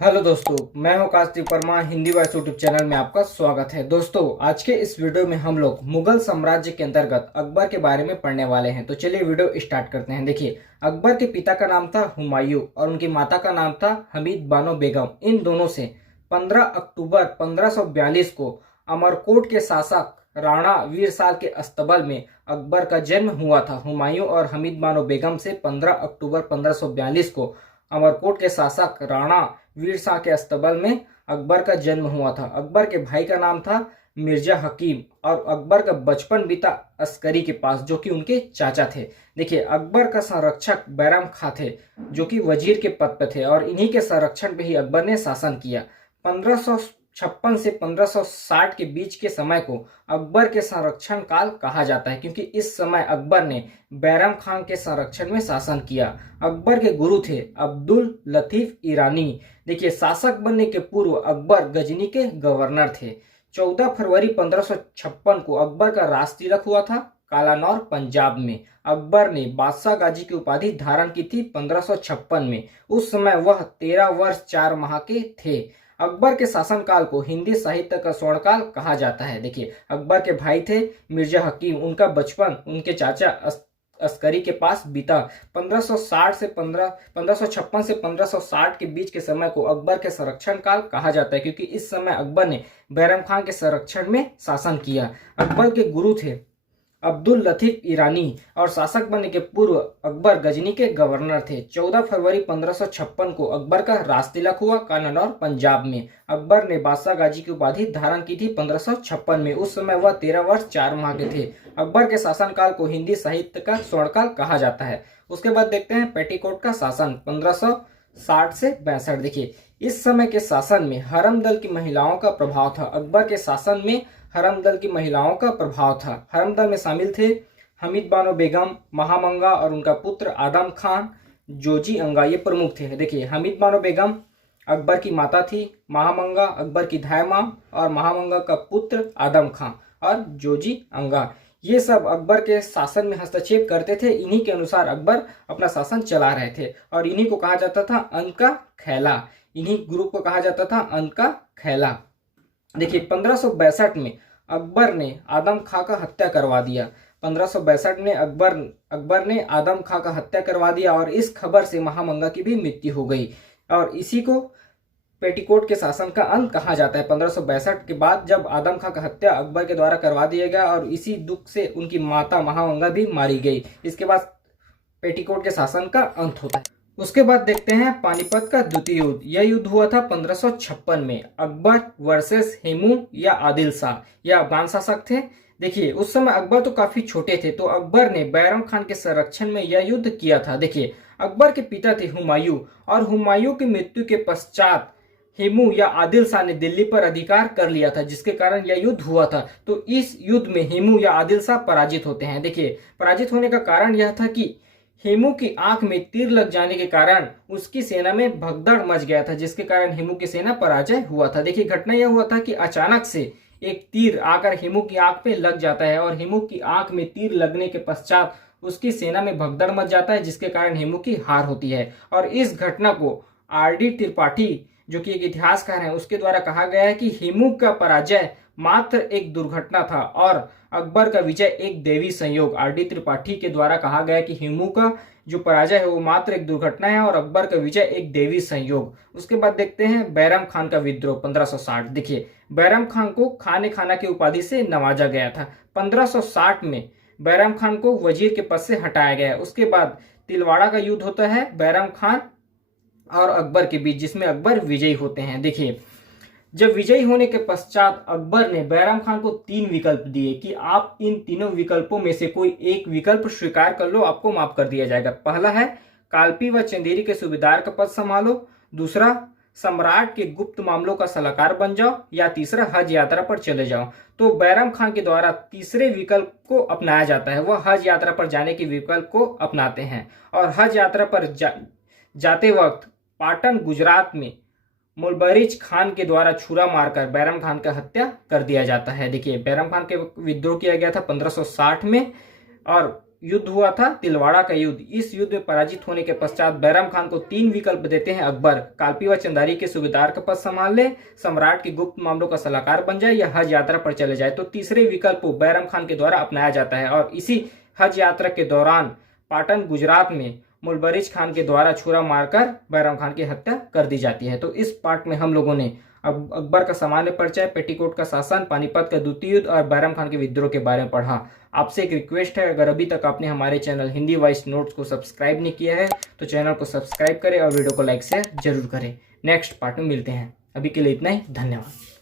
Hello दोस्तों, मैं हूं caustic Verma. Hindi voice YouTube channel में आपका स्वागत है। दोस्तों, आज के इस वीडियो में हम लोग मुगल साम्राज्य के अंतर्गत अकबर के बारे में पढ़ने वाले हैं। तो चलिए वीडियो स्टार्ट करते हैं। देखिए, अकबर के पिता का नाम था हुमायूं और उनकी माता का नाम था हमीद बानो बेगम। इन दोनों से 15 अक्टूबर 1542 को अमरकोट के शासक राणा वीर साल के अस्तबल में अकबर का जन्म हुआ था। हुमायूं और हमीद बानो बेगम से 15 अक्टूबर 1542 को अमरकोट के शासक राणा वीर शाह के अस्तबल में अकबर का जन्म हुआ था। अकबर के भाई का नाम था मिर्जा हकीम और अकबर का बचपन बीता अस्करी के पास, जो कि उनके चाचा थे। देखिए, अकबर का संरक्षक बैरम खां थे, जो कि वजीर के पद पर थे और इन्हीं के संरक्षण पे ही अकबर ने शासन किया। 1556 से 1560 के बीच के समय को अकबर के संरक्षण काल कहा जाता है, क्योंकि इस समय अकबर ने बैरम खान के संरक्षण में शासन किया। अकबर के गुरु थे अब्दुल लतीफ ईरानी। देखिए, शासक बनने के पूर्व अकबर गजनी के गवर्नर थे। 14 फरवरी 1556 को अकबर का राज तिलक हुआ था कालानौर, पंजाब में। अकबर ने बादशाह गाजी की उपाधि धारण की थी 1556 में। उस समय वह 13 वर्ष 4 माह के थे। अकबर के शासनकाल को हिंदी साहित्य का स्वर्णकाल कहा जाता है। देखिए, अकबर के भाई थे मिर्जा हकीम। उनका बचपन उनके चाचा अस्करी के पास बीता। 1556 से 1560 के बीच के समय को अकबर के संरक्षण काल कहा जाता है, क्योंकि इस समय अकबर ने बैरम खान के संरक्षण में शासन किया। अकबर के गुरु थे अब्दुल लतीफ ईरानी और शासक बनने के पूर्व अकबर गजनी के गवर्नर थे। 14 फरवरी 1556 को अकबर का राज तिलक हुआ कालानौर, पंजाब में। अकबर ने बादशाह गाजी की उपाधि धारण की थी 1556 में। उस समय वह 13 वर्ष 4 माह के थे। अकबर के शासनकाल को हिंदी साहित्य का स्वर्णकाल कहा जाता है। उसके बाद देखते हैं पेटीकोट का शासन 1560 से 62। देखिए, इस समय के शासन में हरम दल की महिलाओं का प्रभाव था। अकबर के शासन में हरम दल की महिलाओं का प्रभाव था। हरम दल में शामिल थे हमीद बानो बेगम, महामंगा और उनका पुत्र आदम खान, जोजी अंगा। ये प्रमुख थे। देखिए, हमीद बानो बेगम अकबर की माता थी, महामंगा अकबर की धाय मां और महामंगा का पुत्र आदम खान और जोजी अंगा, ये सब अकबर के शासन में हस्तक्षेप करते थे। इन्हीं के अनुसार अकबर अपना शासन चला रहे थे और इन्हीं को कहा जाता था अंक का खैला। इन्हीं ग्रुप को कहा जाता था अंक का खैला। देखिए, 1562 में अकबर ने आदम खां का हत्या करवा दिया। 1562 में अकबर ने आदम खां का हत्या करवा दिया और इस खबर से महामंगा की भी मृत्यु हो गई और इसी को पेटीकोट के शासन का अंत कहा जाता है। 1562 के बाद जब आदम खां का हत्या अकबर के द्वारा करवा दिया गया और इसी दुख से उनकी माता महामंगा भी मारी गई। इसके बाद पेटीकोट के शासन का अंत होता है। उसके बाद देखते हैं पानीपत का द्वितीय युद्ध। यह युद्ध हुआ था 1556 में। अकबर वर्सेस हेमू या आदिल शाह, यह अफगान शासक थे। देखिए, उस समय अकबर तो काफी छोटे थे, तो अकबर ने बैरम खान के संरक्षण में यह युद्ध किया था। देखिए, अकबर के पिता थे हुमायूं और हुमायूं की मृत्यु के पश्चात हेमू या आदिल शाह ने दिल्ली पर अधिकार कर लिया था, जिसके कारण यह युद्ध हुआ था। तो इस युद्ध में हेमू या आदिल शाह पराजित होते हैं। देखिए, पराजित होने का कारण यह था कि हेमू की आंख में तीर लग जाने के कारण उसकी सेना में भगदड़ मच गया था, जिसके कारण हेमू की सेना पराजय हुआ था। देखिए, घटना यह हुआ था कि अचानक से एक तीर आकर हेमू की आंख पे लग जाता है और हेमू की आंख में तीर लगने के पश्चात उसकी सेना में भगदड़ मच जाता है, जिसके कारण हेमू की हार होती है। और इस घटना को आर.डी. त्रिपाठी, जो कि एक इतिहासकार हैं, उसके द्वारा कहा गया है कि हेमू का पराजय मात्र एक दुर्घटना था और अकबर का विजय एक दैवी संयोग। आर.डी. त्रिपाठी के द्वारा कहा गया है कि हेमू का जो पराजय है वो मात्र एक दुर्घटना है और अकबर का विजय एक दैवी संयोग। उसके बाद देखते हैं बैरम खान का विद्रोह 1560। देखिए, बैरम खान को खाने खाना की उपाधि से नवाजा गया था। 1560 में बैरम खान को वजीर के पद से हटाया गया। उसके बाद तिलवाड़ा का युद्ध होता है बैरम खान और अकबर के बीच, जिसमें अकबर विजयी होते हैं। देखिए, जब विजयी होने के पश्चात अकबर ने बैरम खान को 3 विकल्प दिए कि आप इन तीनों विकल्पों में से कोई एक विकल्प स्वीकार कर लो, आपको माफ कर दिया जाएगा। पहला है कालपी व चंदेरी के सूबेदार का पद संभालो, दूसरा सम्राट के गुप्त मामलों का सलाहकार बन जाओ, या तीसरा हज यात्रा पर चले जाओ। तो बैरम खान के द्वारा तीसरे विकल्प को अपनाया जाता है। वह हज यात्रा पर जाने के विकल्प को अपनाते हैं और हज यात्रा पर जाते वक्त पाटन, गुजरात में मुलबरीज खान के द्वारा छुरा मारकर बैरम खान का हत्या कर दिया जाता है। देखिए, बैरम खान के विद्रोह किया गया था 1560 में और युद्ध हुआ था तिलवाड़ा का युद्ध। इस युद्ध में पराजित होने के पश्चात बैरम खान को 3 विकल्प देते हैं अकबर। कालपी व चंदारी के सूबेदार का पद संभाल ले, सम्राट के गुप्त मामलों का सलाहकार बन जाए या हज यात्रा पर चले जाए। तो तीसरे विकल्प को बैरम खान के द्वारा अपनाया जाता है और इसी हज यात्रा के दौरान पाटन गुजरात में मुलबरीज खान के द्वारा छुरा मारकर बैरम खान की हत्या कर दी जाती है। तो इस पार्ट में हम लोगों ने अब अकबर का सामान्य परिचय, पेटीकोट का शासन, पानीपत का द्वितीय युद्ध और बैरम खान के विद्रोह के बारे में पढ़ा। आपसे एक रिक्वेस्ट है, अगर अभी तक आपने हमारे चैनल हिंदी वॉइस नोट्स को सब्सक्राइब नहीं किया है तो चैनल को सब्सक्राइब करें और वीडियो को लाइक शेयर जरूर करें। नेक्स्ट पार्ट में मिलते हैं। अभी के लिए इतना ही, धन्यवाद।